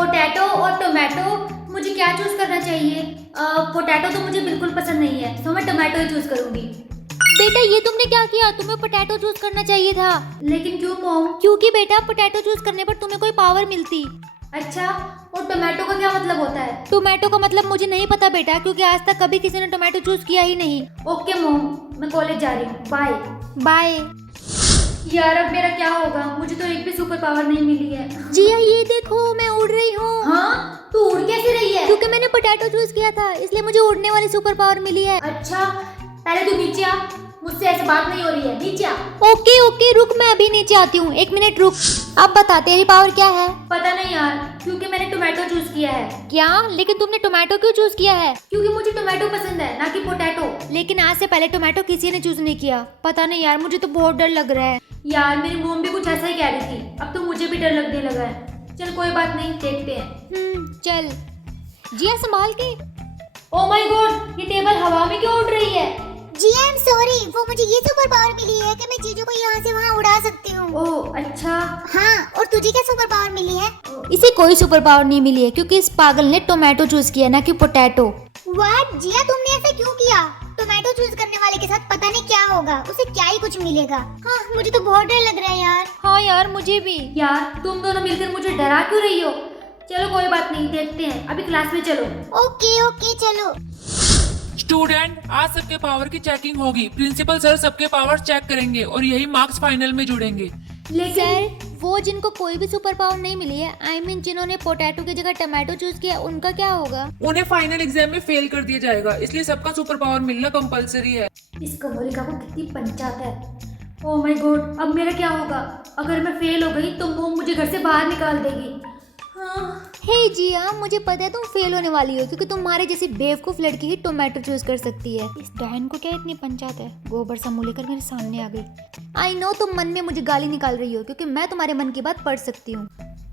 Potato और tomato, मुझे क्या चूज करना चाहिए? पोटैटो तो मुझे बिल्कुल पसंद नहीं है, तो मैं टोमेटो ही चूज करूंगी। बेटा ये तुमने क्या किया? तुम्हें पोटैटो चूज करना चाहिए था। लेकिन क्यों मॉम? क्योंकि बेटा पोटैटो चूज करने पर तुम्हें कोई पावर मिलती। अच्छा, और टोमेटो का क्या मतलब होता है? टोमेटो का मतलब मुझे नहीं पता बेटा, क्योंकि आज तक कभी किसी ने टोमेटो चूज किया ही नहीं। ओके मॉम, मैं कॉलेज जा रही हूँ, बाय। बाय। यार अब मेरा क्या होगा? मुझे तो एक भी सुपर पावर नहीं मिली है। जिया ये देखो मैं उड़ रही हूँ। हाँ, तू उड़ कैसे रही है? क्योंकि मैंने पोटैटो चूज किया था, इसलिए मुझे उड़ने वाली सुपर पावर मिली है। अच्छा, पहले तू नीचे आ, मुझसे ऐसे बात नहीं हो रही है, नीचे आ। ओके ओके रुक, मैं अभी नीचे आती हूँ, 1 मिनट रुक। अब बता तेरी पावर क्या है? पता नहीं यार, क्योंकि मैंने टोमेटो चूज किया है। क्या? लेकिन तुमने टोमेटो क्यों चूज किया है? क्योंकि मुझे टोमेटो पसंद है, ना कि पोटैटो। लेकिन आज से पहले टोमेटो किसी ने चूज नहीं किया। पता नहीं यार, मुझे तो बहुत डर लग रहा है। यार मेरी मॉम भी कुछ ऐसा ही कह रही थी, अब तो मुझे भी डर लगने लगा है। चल कोई बात नहीं, देखते हैं। चल जिया संभाल के। ओ माय गॉड, ये टेबल हवा में क्यों उड़ रही है? जी आई एम सॉरी, वो मुझे ये सुपर पावर मिली है कि मैं चीजों को यहाँ से वहाँ उड़ा सकती हूँ। ओह अच्छा। हाँ, और तुझे क्या सुपर पावर मिली है? इसे कोई सुपर पावर नहीं मिली है, क्योंकि इस पागल ने टोमेटो चूज किया, ना कि पोटैटो। व्हाट जिया, तुमने ऐसा क्यों किया? टोमेटो चूज करने वाले के साथ पता नहीं क्या होगा, उसे क्या ही कुछ मिलेगा। हाँ, मुझे तो बहुत डर लग रहा है यार। हाँ यार मुझे भी। यार तुम दोनों मिलकर मुझे डरा क्यों रही हो? चलो कोई बात नहीं, देखते हैं, अभी क्लास में चलो। ओके ओके चलो। स्टूडेंट, आज सबके पावर की चेकिंग होगी। प्रिंसिपल सर सबके पावर चेक करेंगे और यही मार्क्स फाइनल में जुड़ेंगे। लेकिन सर वो जिनको कोई भी सुपर पावर नहीं मिली है, आई मीन जिन्होंने पोटैटो की जगह टोमेटो चूज किया, उनका क्या होगा? उन्हें फाइनल एग्जाम में फेल कर दिया जाएगा, इसलिए सबका सुपर पावर मिलना कंपलसरी है। इस कमोलिका को कितनी पंचायत है। ओह माय गॉड, अब मेरा क्या होगा? अगर मैं फेल हो गई तो मॉम मुझे घर से बाहर निकाल देगी। हाँ। हे जिया, मुझे पता है तुम फेल होने वाली हो, क्योंकि तुम्हारे जैसी बेवकूफ लड़की ही टोमेटो चूज कर सकती है। इस डैन को क्या इतनी पंचायत है? गोबर सा मुँह लेकर मेरे सामने आ गई। आई नो तुम मन में मुझे गाली निकाल रही हो, क्योंकि मैं तुम्हारे मन की बात पढ़ सकती हूँ।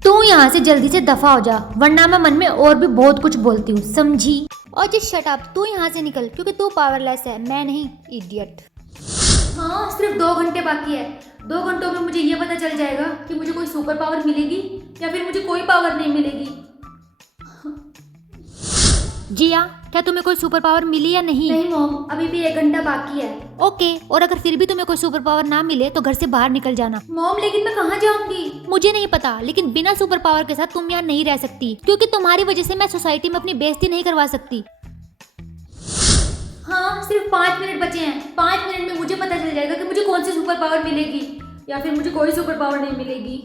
तू यहाँ से जल्दी से दफा हो जा, वरना मैं मन में और भी बहुत कुछ बोलती हूँ, समझी? और जिस शट अप, तू यहाँ से निकल, क्योंकि तू पावरलेस है, मैं नहीं, इडियट। हाँ, सिर्फ 2 घंटे बाकी है। 2 घंटों में मुझे ये पता चल जाएगा कि मुझे कोई सुपर पावर मिलेगी या फिर मुझे कोई पावर नहीं मिलेगी। जिया, क्या तुम्हें कोई सुपर पावर मिली या नहीं? नहीं मॉम, अभी भी 1 घंटा बाकी है। ओके, और अगर फिर भी तुम्हें कोई सुपर पावर ना मिले तो घर से बाहर निकल जाना। मॉम लेकिन मैं कहाँ जाऊंगी? मुझे नहीं पता, लेकिन बिना सुपर पावर के साथ तुम यहाँ नहीं रह सकती, क्योंकि तुम्हारी वजह से मैं सोसाइटी में अपनी बेइज्जती नहीं करवा सकती। हाँ, सिर्फ 5 मिनट बचे हैं। 5 मिनट में मुझे पता चल जाएगा कि मुझे कौन सी सुपर पावर मिलेगी या फिर मुझे कोई सुपर पावर नहीं मिलेगी।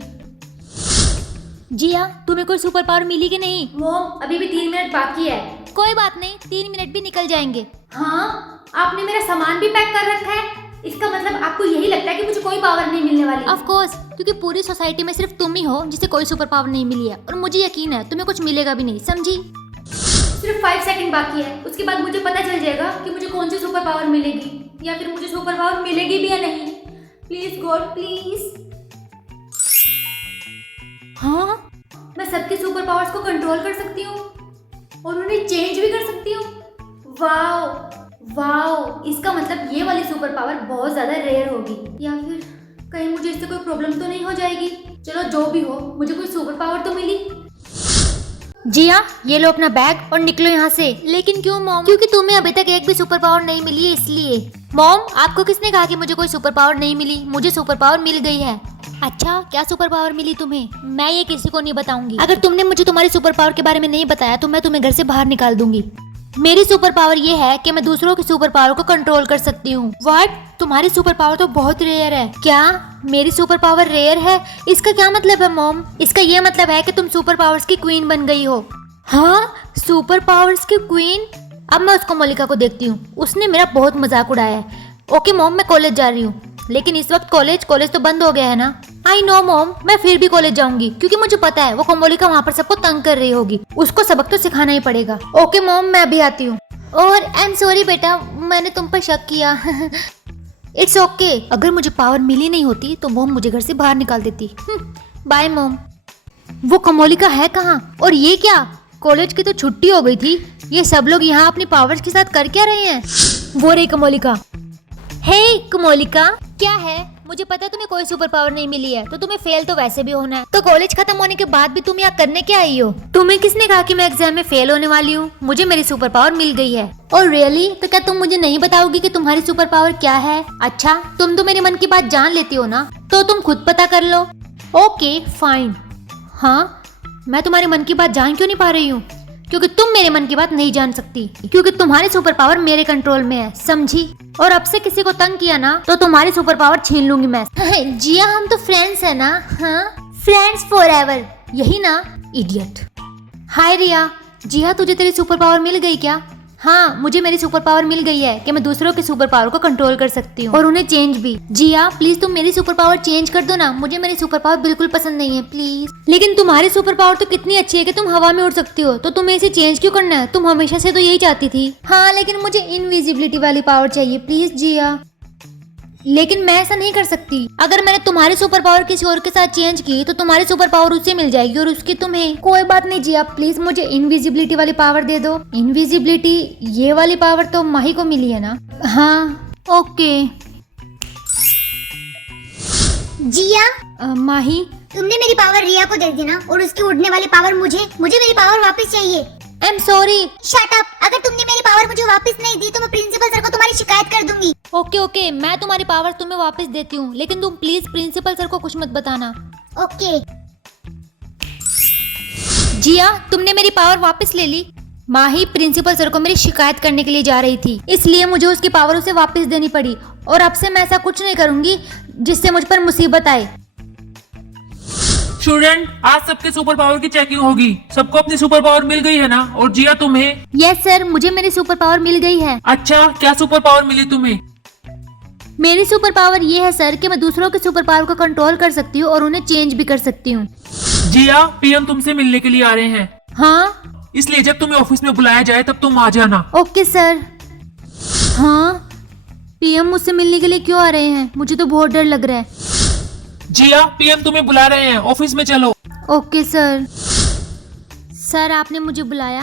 जिया, तुम्हें कोई सुपर पावर मिली कि नहीं? मॉम अभी भी 3 मिनट बाकी है। कोई बात नहीं, 3 मिनट भी निकल जाएंगे। हाँ, आपने मेरा सामान भी पैक कर रखा है, इसका मतलब आपको यही लगता है कि मुझे कोई पावर नहीं मिलने वाली? ऑफ कोर्स, क्योंकि पूरी सोसाइटी में सिर्फ तुम ही हो जिसे कोई सुपर पावर नहीं मिली है, और मुझे यकीन है तुम्हें कुछ मिलेगा भी नहीं, समझी? सिर्फ 5 सेकंड बाकी है, उसके बाद मुझे पता चल जाएगा कि मुझे कौन सी सुपर पावर मिलेगी या फिर मुझे सुपर पावर मिलेगी भी या नहीं। Please God please. हाँ, मैं सबके सुपर पावर्स को कंट्रोल कर सकती हूँ और उन्हें चेंज भी कर सकती हूँ। वाओ वाओ, इसका मतलब ये वाली सुपर पावर बहुत ज्यादा रेयर होगी, या फिर कहीं मुझे इससे कोई प्रॉब्लम तो नहीं हो जाएगी। चलो जो भी हो, मुझे कोई सुपर पावर तो मिली। जिया, ये लो अपना बैग और निकलो यहाँ से। लेकिन क्यों मॉम? क्योंकि तुम्हें अभी तक एक भी सुपर पावर नहीं मिली है, इसलिए। मॉम, आपको किसने कहा कि मुझे कोई सुपर पावर नहीं मिली? मुझे सुपर पावर मिल गई है। अच्छा, क्या सुपर पावर मिली तुम्हें? मैं ये किसी को नहीं बताऊंगी। अगर तुमने मुझे तुम्हारी सुपर पावर के बारे में नहीं बताया तो मैं तुम्हें घर से बाहर निकाल दूंगी। मेरी सुपर पावर ये है कि मैं दूसरों की सुपर पावर को कंट्रोल कर सकती हूँ। व्हाट? तुम्हारी सुपर पावर तो बहुत रेयर है। क्या मेरी सुपर पावर रेयर है? इसका क्या मतलब है मॉम? इसका ये मतलब है कि तुम सुपर पावर्स की क्वीन बन गई हो। हाँ, सुपर पावर्स की क्वीन? अब मैं उसको मलिका को देखती हूँ, उसने मेरा बहुत मजाक उड़ाया है। ओके मॉम, मैं कॉलेज जा रही हूँ, लेकिन इस वक्त कॉलेज तो बंद हो गया है ना? आई नो मॉम, मैं फिर भी कॉलेज जाऊंगी, क्योंकि मुझे पता है वो कोमोलिका वहाँ पर सबको तंग कर रही होगी, उसको सबक तो सिखाना ही पड़ेगा। ओके मॉम, मैं अभी आती हूँ। और आई एम सॉरी बेटा, मैंने तुम पर शक किया। इट्स ओके, अगर मुझे पावर मिली नहीं होती तो मॉम मुझे घर से बाहर निकाल देती। Bye mom. वो कोमोलिका है कहाँ? और ये क्या, कॉलेज की तो छुट्टी हो गई थी, ये सब लोग यहाँ अपनी पावर्स के साथ कर क्या रहे हैं? वो रही कोमोलिका। हे कोमोलिका, क्या है? मुझे पता है तुम्हें कोई सुपर पावर नहीं मिली है, तो तुम्हें फेल तो वैसे भी होना है। तो कॉलेज खत्म होने के बाद भी तुम यहाँ करने क्या आई हो? तुम्हें किसने कहा कि मैं एग्जाम में फेल होने वाली हूँ? मुझे मेरी सुपर पावर मिल गई है। और रियली? तो क्या तुम मुझे नहीं बताओगी कि तुम्हारी सुपर पावर क्या है? अच्छा, तुम तो मेरे मन की बात जान लेती हो ना, तो तुम खुद पता कर लो। Okay fine. हाँ, मैं तुम्हारे मन की बात जान क्यों नहीं पा रही हूँ? क्योंकि तुम मेरे मन की बात नहीं जान सकती, क्योंकि तुम्हारी सुपर पावर मेरे कंट्रोल में है, समझी? और अब से किसी को तंग किया ना तो तुम्हारी सुपर पावर छीन लूंगी मैं। जिया, हम तो फ्रेंड्स है ना? हाँ, फ्रेंड्स फॉरएवर, यही ना? इडियट। हाय रिया। जिया, तुझे तेरी सुपर पावर मिल गई क्या? हाँ, मुझे मेरी सुपर पावर मिल गई है कि मैं दूसरों की सुपर पावर को कंट्रोल कर सकती हूँ और उन्हें चेंज भी। जिया, प्लीज तुम मेरी सुपर पावर चेंज कर दो ना, मुझे मेरी सुपर पावर बिल्कुल पसंद नहीं है, प्लीज। लेकिन तुम्हारी सुपर पावर तो कितनी अच्छी है कि तुम हवा में उड़ सकती हो, तो तुम्हें इसे चेंज क्यों करना है? तुम हमेशा से तो यही चाहती थी। हाँ, लेकिन मुझे इनविजिबिलिटी वाली पावर चाहिए, प्लीज जिया। लेकिन मैं ऐसा नहीं कर सकती। अगर मैंने तुम्हारी सुपर पावर किसी और के साथ चेंज की तो तुम्हारी सुपर पावर उसे मिल जाएगी और उसकी तुम्हें। कोई बात नहीं जिया, प्लीज मुझे इनविजिबिलिटी वाली पावर दे दो। इनविजिबिलिटी, ये वाली पावर तो माही को मिली है ना? हाँ, ओके। जिया, माही, तुमने मेरी पावर रिया को दे दी ना, और उसकी उड़ने वाली पावर मुझे मेरी पावर वापस चाहिए। I am sorry. Shut up. अगर तुमने मेरी पावर मुझे वापस नहीं दी तो मैं प्रिंसिपल सर को तुम्हारी शिकायत कर दूंगी। ओके, मैं तुम्हारी पावर तुम्हें वापस देती हूँ, लेकिन तुम प्लीज प्रिंसिपल सर को कुछ मत बताना। ओके। जिया, तुमने मेरी पावर वापस ले ली। माही प्रिंसिपल सर को मेरी शिकायत करने के लिए जा रही थी, इसलिए मुझे उसकी पावर उसे वापस देनी पड़ी। और अब से मैं ऐसा कुछ नहीं करूंगी जिससे मुझ पर मुसीबत आए। स्टूडेंट, आज सबके सुपर पावर की चेकिंग होगी। सबको अपनी सुपर पावर मिल गई है ना? और जिया, तुम्हें? यस सर, मुझे मेरी सुपर पावर मिल गई है। अच्छा, क्या सुपर पावर मिली तुम्हें? मेरी सुपर पावर ये है सर कि मैं दूसरों के सुपर पावर को कंट्रोल कर सकती हूँ और उन्हें चेंज भी कर सकती हूँ। जिया, पीएम तुमसे मिलने के लिए आ रहे हैं। हाँ, इसलिए जब तुम्हें ऑफिस में बुलाया जाए तब तुम आ जाना। Okay sir. हाँ, पीएम मुझसे मिलने के लिए क्यों आ रहे हैं? मुझे तो बहुत डर लग रहा है। जिया, पीएम तुम्हें बुला रहे हैं, ऑफिस में चलो। Okay sir. सर, आपने मुझे बुलाया?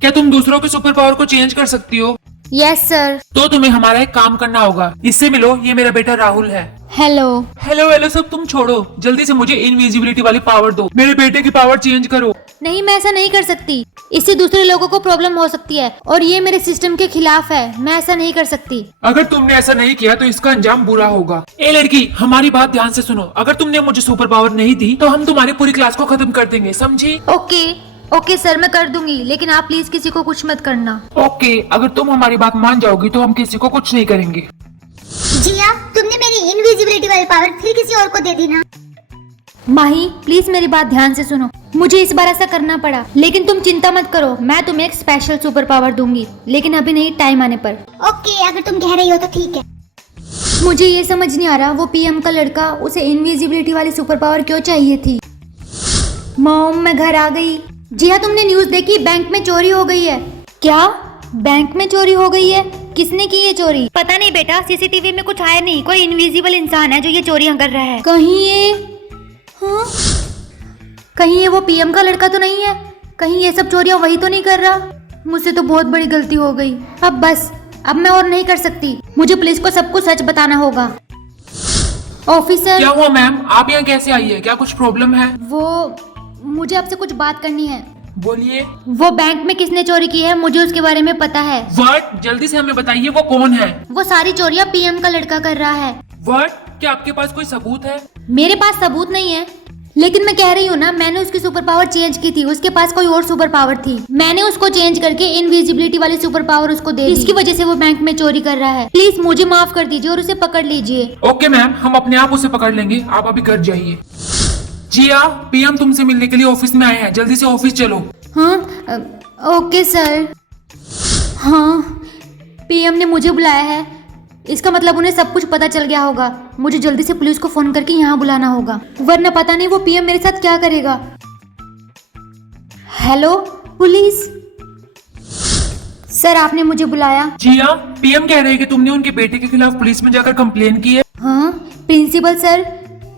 क्या तुम दूसरों के सुपर पावर को चेंज कर सकती हो? Yes sir. तो तुम्हें हमारा एक काम करना होगा। इससे मिलो, ये मेरा बेटा राहुल है। हेलो। हेलो सब तुम छोड़ो, जल्दी से मुझे इनविजिबिलिटी वाली पावर दो। मेरे बेटे की पावर चेंज करो। नहीं, मैं ऐसा नहीं कर सकती, इससे दूसरे लोगों को प्रॉब्लम हो सकती है और ये मेरे सिस्टम के खिलाफ है। मैं ऐसा नहीं कर सकती। अगर तुमने ऐसा नहीं किया तो इसका अंजाम बुरा होगा। ए लड़की, हमारी बात ध्यान से सुनो। अगर तुमने मुझे सुपर पावर नहीं दी तो हम तुम्हारी पूरी क्लास को खत्म कर देंगे, समझी? ओके सर, मैं कर दूंगी, लेकिन आप प्लीज किसी को कुछ मत करना। ओके, अगर तुम हमारी बात मान जाओगी तो हम किसी को कुछ नहीं करेंगे। जिया, तुमने मेरी इनविजिबिलिटी वाली पावर फिर किसी और को दे दी ना? माही, प्लीज मेरी बात ध्यान से सुनो। मुझे इस बार ऐसा करना पड़ा, लेकिन तुम चिंता मत करो, मैं तुम्हें एक स्पेशल सुपर पावर दूंगी, लेकिन अभी नहीं, टाइम आने पर। ओके, अगर तुम कह रही हो तो ठीक है। मुझे ये समझ नहीं आ रहा, वो पीएम का लड़का, उसे इनविजिबिलिटी वाली सुपर पावर क्यों चाहिए थी? मॉम, मैं घर आ गई। जिया, तुमने न्यूज देखी? बैंक में चोरी हो गई है। क्या? बैंक में चोरी हो गई है? किसने की ये चोरी? पता नहीं बेटा, सीसीटीवी में कुछ आया नहीं। कोई इनविजिबल इंसान है जो ये चोरियां कर रहा है। हाँ? कहीं ये वो पीएम का लड़का तो नहीं है? कहीं ये सब चोरियां वही तो नहीं कर रहा? मुझसे तो बहुत बड़ी गलती हो गई। अब बस, अब मैं और नहीं कर सकती। मुझे पुलिस को सब कुछ सच बताना होगा। ऑफिसर। क्या हुआ मैम? आप यहाँ कैसे आई है? क्या कुछ प्रॉब्लम है? वो, मुझे आपसे कुछ बात करनी है। बोलिए। वो बैंक में किसने चोरी की है, मुझे उसके बारे में पता है। व्हाट? जल्दी से हमें बताइए, वो कौन है? वो सारी चोरियां पीएम का लड़का कर रहा है। व्हाट? क्या आपके पास कोई सबूत है? मेरे पास सबूत नहीं है, लेकिन मैं कह रही हूँ ना, मैंने उसकी सुपर पावर चेंज की थी। उसके पास कोई और सुपर पावर थी, मैंने उसको चेंज करके इनविजिबिलिटी वाली सुपर पावर उसको दे दी। इसकी वजह से वो बैंक में चोरी कर रहा है। प्लीज मुझे माफ कर दीजिए और उसे पकड़ लीजिए। ओके मैम, हम अपने आप उसे पकड़ लेंगे, आप अभी घर जाइए। जिया, पीएम तुमसे मिलने के लिए ऑफिस में आए हैं, जल्दी से ऑफिस चलो। हाँ, ओके सर। हाँ, पीएम ने मुझे बुलाया है, इसका मतलब उन्हें सब कुछ पता चल गया होगा। मुझे जल्दी से पुलिस को फोन करके यहाँ बुलाना होगा, वरना पता नहीं वो पीएम मेरे साथ क्या करेगा। हेलो पुलिस सर, आपने मुझे बुलाया? जिया, पीएम कह रहे हैं कि तुमने उनके बेटे के खिलाफ पुलिस में जाकर कंप्लेन की है। हाँ प्रिंसिपल सर,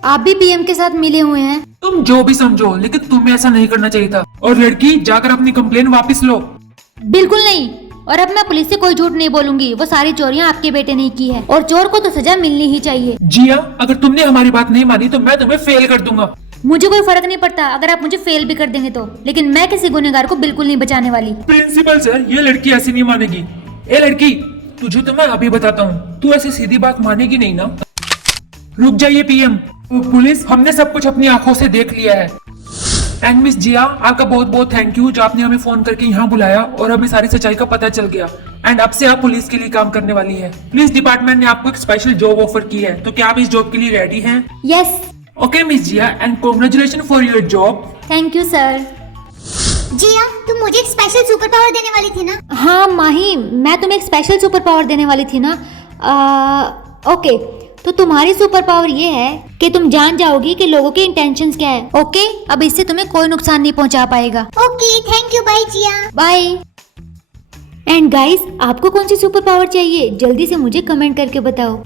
आप भी पीएम के साथ मिले हुए हैं। तुम जो भी समझो, लेकिन तुम्हें ऐसा नहीं करना चाहिए था। और लड़की, जाकर अपनी कंप्लेन वापस लो। बिल्कुल नहीं, और अब मैं पुलिस से कोई झूठ नहीं बोलूंगी, वो सारी चोरियां आपके बेटे ने की है और चोर को तो सजा मिलनी ही चाहिए। जिया, अगर तुमने हमारी बात नहीं मानी तो मैं तुम्हें फेल कर दूंगा। मुझे कोई फर्क नहीं पड़ता अगर आप मुझे फेल भी कर देंगे तो, लेकिन मैं किसी गुनहगार को बिल्कुल नहीं बचाने वाली। प्रिंसिपल सर, ये लड़की ऐसी नहीं मानेगी। ए लड़की, तुझे तो मैं अभी बताता हूँ, तू ऐसी सीधी बात मानेगी नहीं ना। रुक जाइए पीएम। पुलिस, हमने सब कुछ अपनी आंखों से देख लिया है। एंड मिस जिया, आपका बहुत बहुत थैंक यू जो आपने हमें फोन करके यहाँ बुलाया और हमें सारी सच्चाई का पता चल गया। एंड अब से आप पुलिस के लिए काम करने वाली है। पुलिस डिपार्टमेंट ने आपको एक स्पेशल जॉब ऑफर की है, तो क्या आप इस जॉब के लिए रेडी हैं? Yes. Okay miss Jia, and congratulation for your job. Thank you sir. Jia, तुम मुझे एक स्पेशल सुपर पावर देने वाली थी ना? हाँ माही, मैं तुम्हें एक स्पेशल सुपर पावर देने वाली थी ना। ओके, तो तुम्हारी सुपर पावर ये है कि तुम जान जाओगी कि लोगों के इंटेंशंस क्या है। ओके, अब इससे तुम्हें कोई नुकसान नहीं पहुंचा पाएगा। Okay, thank you, bye Jiya. Bye. And guys, आपको कौन सी सुपर पावर चाहिए जल्दी से मुझे कमेंट करके बताओ।